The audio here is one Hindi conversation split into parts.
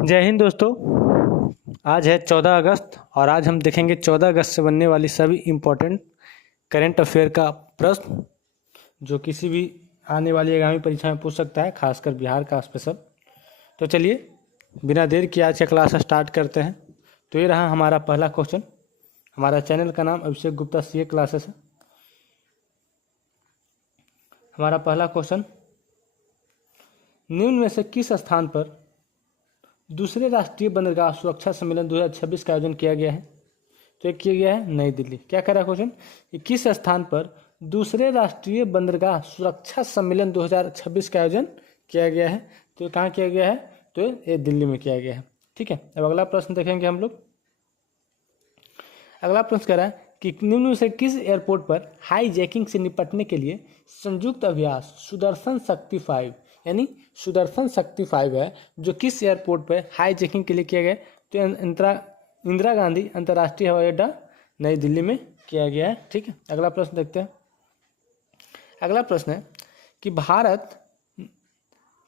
जय हिंद दोस्तों। आज है 14 अगस्त और आज हम देखेंगे 14 अगस्त से बनने वाली सभी इम्पोर्टेंट करंट अफेयर का प्रश्न जो किसी भी आने वाली आगामी परीक्षा में पूछ सकता है, खासकर बिहार का स्पेशल। तो चलिए बिना देर किए आज का क्लास स्टार्ट करते हैं। तो ये रहा हमारा पहला क्वेश्चन। हमारा चैनल का नाम अभिषेक गुप्ता सीए क्लासेस है। हमारा पहला क्वेश्चन, निम्न में से किस स्थान पर दूसरे राष्ट्रीय बंदरगाह सुरक्षा सम्मेलन 2026 का आयोजन किया गया है? तो ये किया गया है नई दिल्ली। क्या कह रहा है क्वेश्चन कि किस स्थान पर दूसरे राष्ट्रीय बंदरगाह सुरक्षा सम्मेलन 2026 का आयोजन किया गया है? तो कहाँ किया गया है? तो ये दिल्ली में किया गया है। ठीक है, अब अगला प्रश्न देखेंगे हम लोग। अगला प्रश्न कह रहा है कि निम्न में से किस एयरपोर्ट पर हाईजैकिंग से निपटने के लिए संयुक्त अभ्यास सुदर्शन शक्ति 5 यानी सुदर्शन शक्ति 5 है, जो किस एयरपोर्ट पर हाईजैकिंग के लिए किया गया? तो इंदिरा गांधी अंतर्राष्ट्रीय हवाई अड्डा नई दिल्ली में किया गया है। ठीक है, अगला प्रश्न देखते हैं। अगला प्रश्न है कि भारत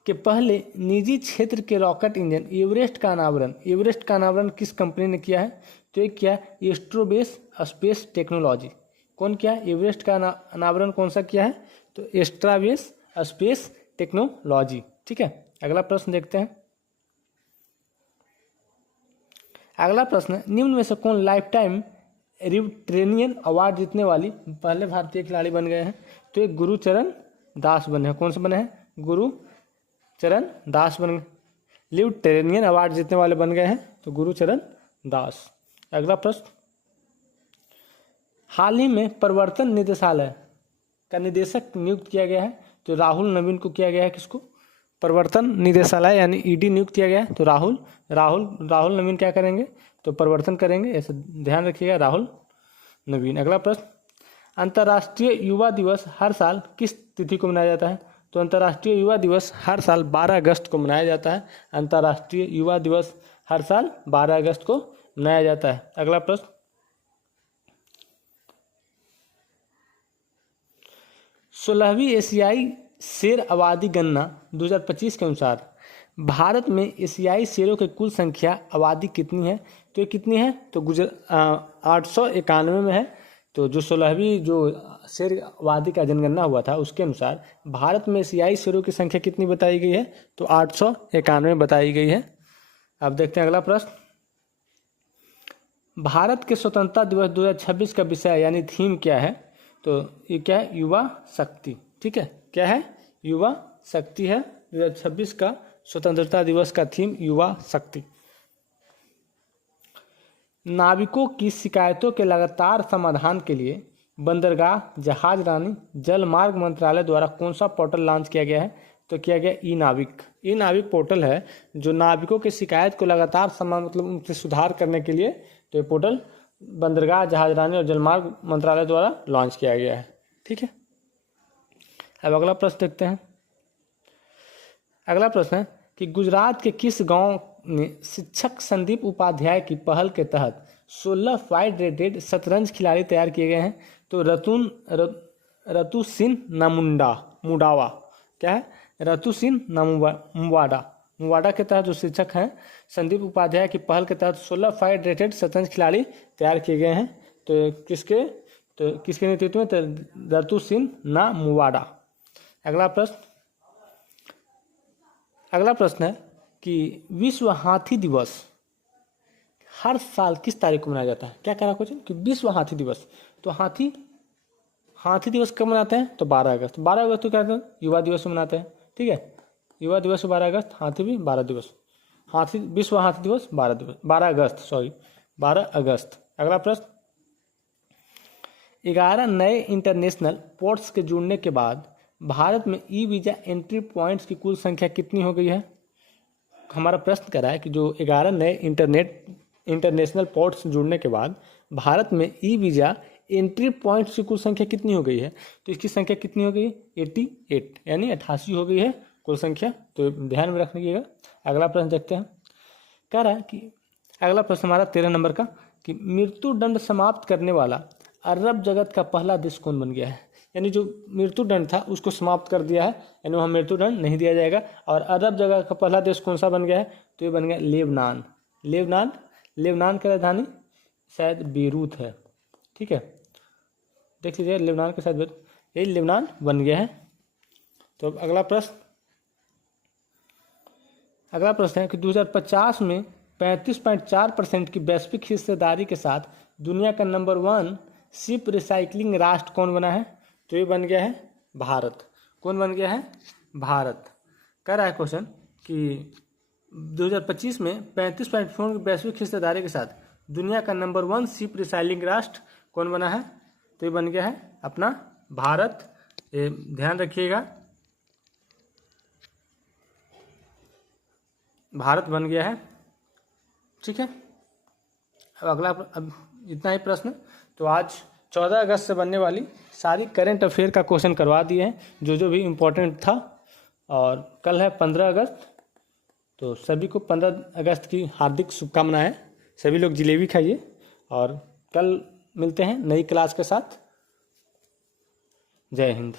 के पहले निजी क्षेत्र के रॉकेट इंजन एवरेस्ट का अनावरण किस कंपनी ने किया है? तो ये किया एस्ट्रोबेस स्पेस टेक्नोलॉजी। कौन किया? एवरेस्ट का अनावरण कौन सा किया है? तो एस्ट्रोबेस स्पेस टेक्नोलॉजी। ठीक है, अगला प्रश्न देखते हैं। अगला प्रश्न, निम्न में से कौन लाइफ टाइम रिट्रेनियन अवार्ड जीतने वाली पहले भारतीय खिलाड़ी बन गए हैं? तो ये गुरुचरण दास बने हैं। कौन से बने हैं? गुरुचरण दास बन गए। लिवटेरेनियन अवार्ड जीतने वाले बन गए हैं तो गुरुचरण दास। अगला प्रश्न, हाल ही में प्रवर्तन निदेशालय का निदेशक नियुक्त किया गया है, तो राहुल नवीन को किया गया है। किसको? प्रवर्तन निदेशालय यानी ईडी नियुक्त किया गया है, तो राहुल नवीन क्या करेंगे? तो प्रवर्तन करेंगे, ऐसे ध्यान रखिएगा, राहुल नवीन। अगला प्रश्न, अंतर्राष्ट्रीय युवा दिवस हर साल किस तिथि को मनाया जाता है? तो अंतर्राष्ट्रीय युवा दिवस हर साल 12 अगस्त को मनाया जाता है। अंतर्राष्ट्रीय युवा दिवस हर साल 12 अगस्त को मनाया जाता है। अगला प्रश्न, 16वीं एशियाई शेर आबादी गणना 2025 के अनुसार भारत में एशियाई शेरों की कुल संख्या आबादी कितनी है? तो ये कितनी है? तो 891 में है। तो जो 16वीं जो शेर आबादी का जनगणना हुआ था उसके अनुसार भारत में एशियाई शेरों की संख्या कितनी बताई गई है? तो 891 बताई गई है। अब देखते हैं अगला प्रश्न, भारत के स्वतंत्रता दिवस 2026 का विषय यानी थीम क्या है? तो ये क्या है? युवा शक्ति। ठीक है, क्या है? युवा शक्ति है। 2026 का स्वतंत्रता दिवस का थीम युवा शक्ति। नाविकों की शिकायतों के लगातार समाधान के लिए बंदरगाह, जहाजरानी, जलमार्ग मंत्रालय द्वारा कौन सा पोर्टल लॉन्च किया गया है? तो किया गया ई नाविक। ई नाविक पोर्टल है जो नाविकों की शिकायत को लगातार उनसे सुधार करने के लिए, तो ये पोर्टल बंदरगाह, जहाजरानी और जलमार्ग मंत्रालय द्वारा लॉन्च किया गया है। ठीक है, अब अगला प्रश्न देखते हैं। अगला प्रश्न है कि गुजरात के किस गांव में शिक्षक संदीप उपाध्याय की पहल के तहत 16 फाइट रेटेड शतरंज खिलाड़ी तैयार किए गए हैं? तो रतु सिंह मुडावा। क्या है? रतु सिंह मुवाडा के तहत जो शिक्षक हैं संदीप उपाध्याय की पहल के तहत 16 फाइट रेटेड शतरंज खिलाड़ी तैयार किए गए हैं। तो किसके नेतृत्व में? तो रतु सिंह मुवाडा। अगला प्रश्न है कि विश्व हाथी दिवस हर साल किस तारीख को मनाया जाता है? क्या कह रहा क्वेश्चन कि विश्व हाथी दिवस, तो हाथी दिवस कब मनाते हैं? तो 12 अगस्त। 12 अगस्त को क्या कहते हैं? युवा दिवस मनाते हैं। ठीक है, युवा दिवस 12 अगस्त, हाथी भी 12 दिवस। विश्व हाथी दिवस 12 अगस्त। अगला प्रश्न, 11 नए इंटरनेशनल पोर्ट्स के जुड़ने के बाद भारत में ई वीज़ा एंट्री पॉइंट्स की कुल संख्या कितनी हो गई है? हमारा प्रश्न कर रहा है कि जो 11 नए इंटरनेशनल पोर्ट्स जुड़ने के बाद भारत में ई वीज़ा एंट्री पॉइंट्स की कुल संख्या कितनी हो गई है? तो इसकी संख्या कितनी हो गई? 88 यानी 88 हो गई है कुल संख्या, तो ध्यान में रखिएगा। अगला प्रश्न देखते हैं। कह रहा है कि अगला प्रश्न हमारा 13 नंबर का कि मृत्यु दंड समाप्त करने वाला अरब जगत का पहला देश कौन बन गया है? यानी जो मृत्युदंड था उसको समाप्त कर दिया है, यानी वहाँ मृत्युदंड नहीं दिया जाएगा। और अरब जगह का पहला देश कौन सा बन गया है, तो ये बन गया लेबनान। लेबनान की राजधानी शायद बेरूत है, ठीक है, देख लीजिए लेबनान के साथ ये लेबनान बन गया है। तो अब अगला प्रश्न है कि 2050 में 35.4% की वैश्विक हिस्सेदारी के साथ दुनिया का नंबर 1 शिप रिसाइकलिंग राष्ट्र कौन बना है, तो ये बन गया है भारत। कौन बन गया है, भारत। कह रहा है क्वेश्चन कि 2025 में 35.4% की वैश्विक हिस्सेदारी के साथ दुनिया का नंबर 1 शिप रिसाइकलिंग राष्ट्र कौन बना है, तो ये बन गया है अपना भारत। ये ध्यान रखिएगा, भारत बन गया है, ठीक है। अब इतना ही प्रश्न। तो आज 14 अगस्त से बनने वाली सारी करंट अफेयर का क्वेश्चन करवा दिए हैं, जो भी इम्पोर्टेंट था। और कल है 15 अगस्त, तो सभी को 15 अगस्त की हार्दिक शुभकामनाएं। सभी लोग जलेबी खाइए और कल मिलते हैं नई क्लास के साथ। जय हिंद।